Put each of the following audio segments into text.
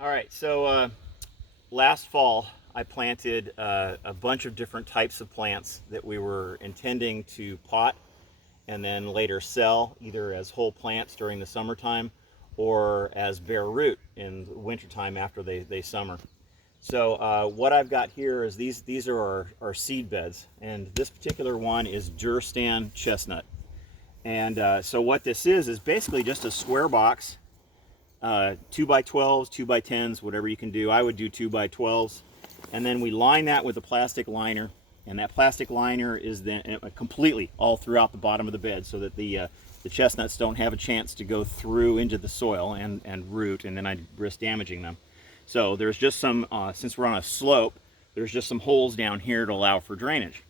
All right, so last fall I planted a bunch of different types of plants that we were intending to pot and then later sell either as whole plants during the summertime or as bare root in the wintertime after they summer. So what I've got here is these are our seed beds, and this particular one is Durstan chestnut. And so what this is basically just a square box, 2x12s, 2x10s, whatever you can do. I would do 2x12s. And then we line that with a plastic liner. And that plastic liner is then completely all throughout the bottom of the bed so that the chestnuts don't have a chance to go through into the soil and root, and then I'd risk damaging them. So there's just some, since we're on a slope, there's just some holes down here to allow for drainage.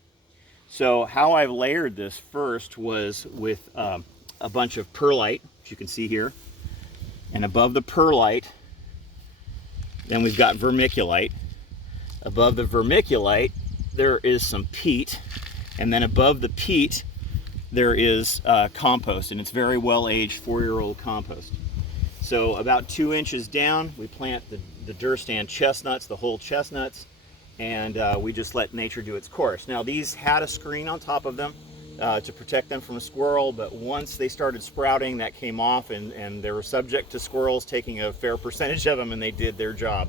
So how I've layered this first was with a bunch of perlite, which you can see here. And above the perlite, then we've got vermiculite. Above the vermiculite, there is some peat. And then above the peat, there is compost, and it's very well-aged 4-year-old compost. So about 2 inches down, we plant the Durstan chestnuts, the whole chestnuts, and we just let nature do its course. Now these had a screen on top of them to protect them from a squirrel, but once they started sprouting, that came off, and they were subject to squirrels taking a fair percentage of them, and they did their job,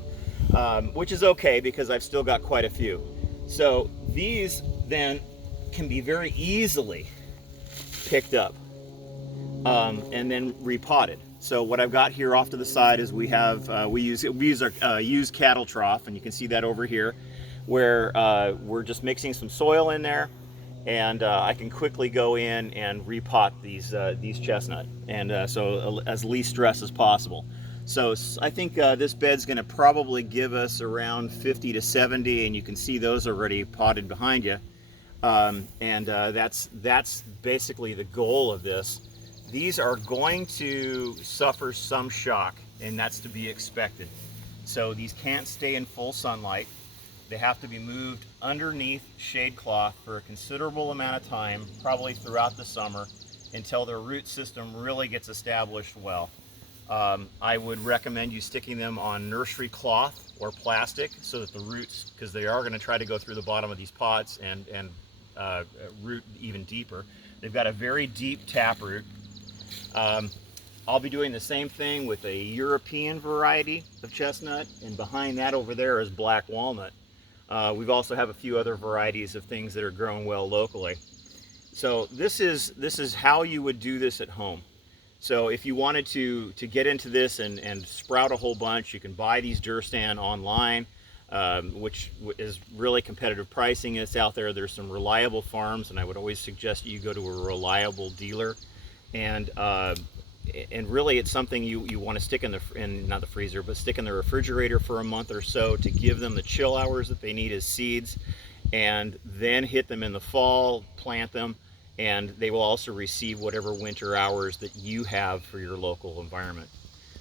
which is okay because I've still got quite a few. So these then can be very easily picked up and then repotted. So what I've got here off to the side is we use our used cattle trough, and you can see that over here, where we're just mixing some soil in there, and I can quickly go in and repot these chestnut, and so as least stress as possible. So I think this bed's going to probably give us around 50 to 70, and you can see those already potted behind you. That's basically the goal of this. These are going to suffer some shock, and that's to be expected. So these can't stay in full sunlight. They have to be moved underneath shade cloth for a considerable amount of time, probably throughout the summer, until their root system really gets established well. I would recommend you sticking them on nursery cloth or plastic so that the roots, because they are going to try to go through the bottom of these pots and root even deeper. They've got a very deep taproot. I'll be doing the same thing with a European variety of chestnut, and behind that over there is black walnut. We've also have a few other varieties of things that are grown well locally. So this is how you would do this at home. So if you wanted to get into this and sprout a whole bunch, you can buy these Durstan online, which is really competitive pricing. It's out there. There's some reliable farms, and I would always suggest you go to a reliable dealer. And really it's something you want to stick in not the freezer, but stick in the refrigerator for a month or so to give them the chill hours that they need as seeds, and then hit them in the fall, plant them, and they will also receive whatever winter hours that you have for your local environment.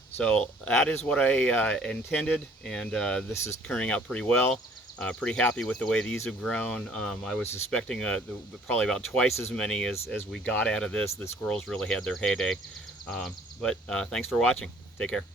So that is what I intended, and this is turning out pretty well. Pretty happy with the way these have grown. I was suspecting probably about twice as many as we got out of this. The squirrels really had their heyday. But thanks for watching. Take care.